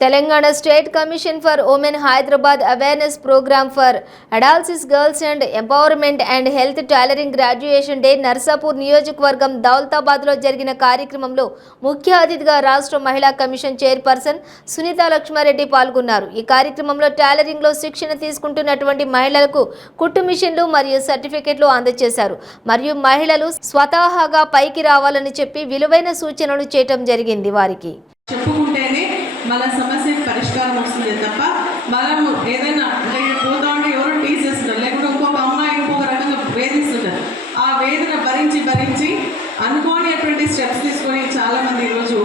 Telangana State Commission for Women Hyderabad Awareness Program for Adolescent Girls and Empowerment and Health Tailoring Graduation Day Narsapur నియోజకవర్గం దౌలతాబాద్లో జరిగిన కార్యక్రమంలో ముఖ్య అతిథిగా రాష్ట్ర మహిళా కమిషన్ చైర్పర్సన్ సునీత లక్ష్మారెడ్డి పాల్గొన్నారు. ఈ కార్యక్రమంలో టైలరింగ్లో శిక్షణ తీసుకుంటున్నటువంటి మహిళలకు కుట్టు మిషన్లు మరియు సర్టిఫికెట్లు అందజేశారు. మరియు మహిళలు స్వతహాగా పైకి రావాలని చెప్పి విలువైన సూచనలు చేయడం జరిగింది. వారికి చెప్పుకుంటేనే మన సమస్యకి పరిష్కారం వస్తుంది తప్ప మనము ఏదైనా పోతా ఉంటే ఎవరో టీచ్ చేస్తుంటారు, లేకుంటే ఇంకొక అమ్మాయి ఇంకొక రకంగా వేధిస్తుంటారు. ఆ వేదన భరించి అనుకోనేటువంటి స్టెప్స్ తీసుకొని చాలామంది ఈరోజు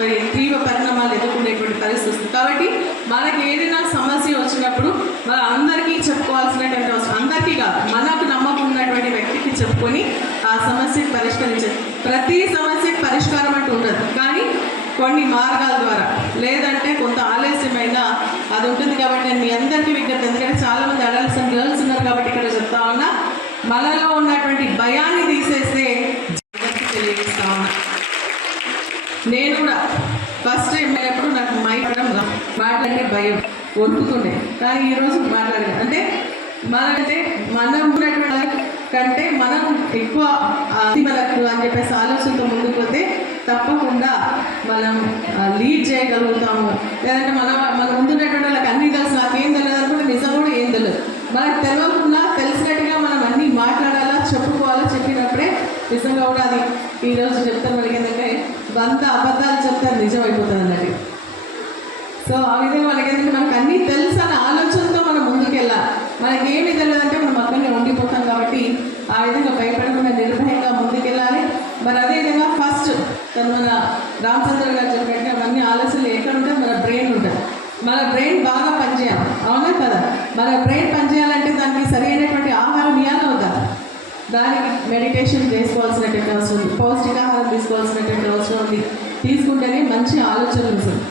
మరి తీవ్ర పరిణామాలు ఎదుర్కొనేటువంటి పరిస్థితి వస్తుంది. కాబట్టి మనకి ఏదైనా సమస్య వచ్చినప్పుడు మన అందరికీ చెప్పుకోవాల్సినటువంటి అవసరం, అందరికీ కాదు, మనకు నమ్మకం ఉన్నటువంటి వ్యక్తికి చెప్పుకొని ఆ సమస్యకి పరిష్కరించాలి. ప్రతి సమస్యకి పరిష్కారం అంటూ ఉండదు, కానీ కొన్ని మార్గాల ద్వారా లేదంటే కొంత ఆలస్యమైన అది ఉంటుంది. కాబట్టి నేను మీ అందరికీ విజ్ఞప్తి, ఎందుకంటే చాలామంది అడల్ట్స్ గర్ల్స్ ఉన్నారు కాబట్టి ఇక్కడ చెప్తా ఉన్నా, మనలో ఉన్నటువంటి భయాన్ని తీసేస్తే తెలియజేస్తా ఉన్నా. నేను కూడా ఫస్ట్ టైం ఎప్పుడు నాకు మాట్లాడే భయం వణుకుతుండే, కానీ ఈరోజు మాట్లాడాను. అంటే మనం ఉన్నటువంటి కంటే మనం ఎక్కువ మనకు అని చెప్పేసి ఆలోచనతో ముందుకు పోతే తప్పకుండా మనం లీడ్ చేయగలుగుతాము. లేదంటే మన ముందున్నటువంటి వాళ్ళకి అన్నీ తెలుసు, నాకేం తెలియదు అనుకుంటే నిజం కూడా ఏం తెలియదు. మనకు తెలియకుండా తెలిసినట్టుగా మనం అన్నీ మాట్లాడాలా, చెప్పుకోవాలా. చెప్పినప్పుడే నిజంగా కూడా అది ఈరోజు చెప్తాను. మనకి ఏంటంటే 100 అబద్ధాలు చెప్తే నిజం అయిపోతుంది అన్నట్టు. సో ఆ విధంగా మనకి ఏంటంటే మనకు అన్నీ తెలుసు అన్న ఆలోచనతో మనం ముందుకెళ్ళాలి. మనకి ఏమి తెలియదంటే మనం అక్కడనే ఉండిపోతాం. కాబట్టి ఆ విధంగా భయపడకుండా నిర్భయంగా ముందుకెళ్ళాలి. మరి అదేవిధంగా ఫస్ట్ మన రామచంద్ర గారు చెప్పినట్టు అవన్నీ ఆలోచనలు ఎక్కడ ఉంటే మన బ్రెయిన్ ఉంటుంది. మన బ్రెయిన్ బాగా పనిచేయాలి, అవునా కదా? మన బ్రెయిన్ పనిచేయాలంటే దానికి సరైనటువంటి ఆహారం ఇవ్వాలి అవుతా, దానికి మెడిటేషన్ చేసుకోవాల్సినటువంటి అవసరం ఉంది, పౌష్టికాహారం తీసుకోవాల్సినటువంటి అవసరం ఉంది. తీసుకుంటేనే మంచి ఆలోచనలు వస్తుంది.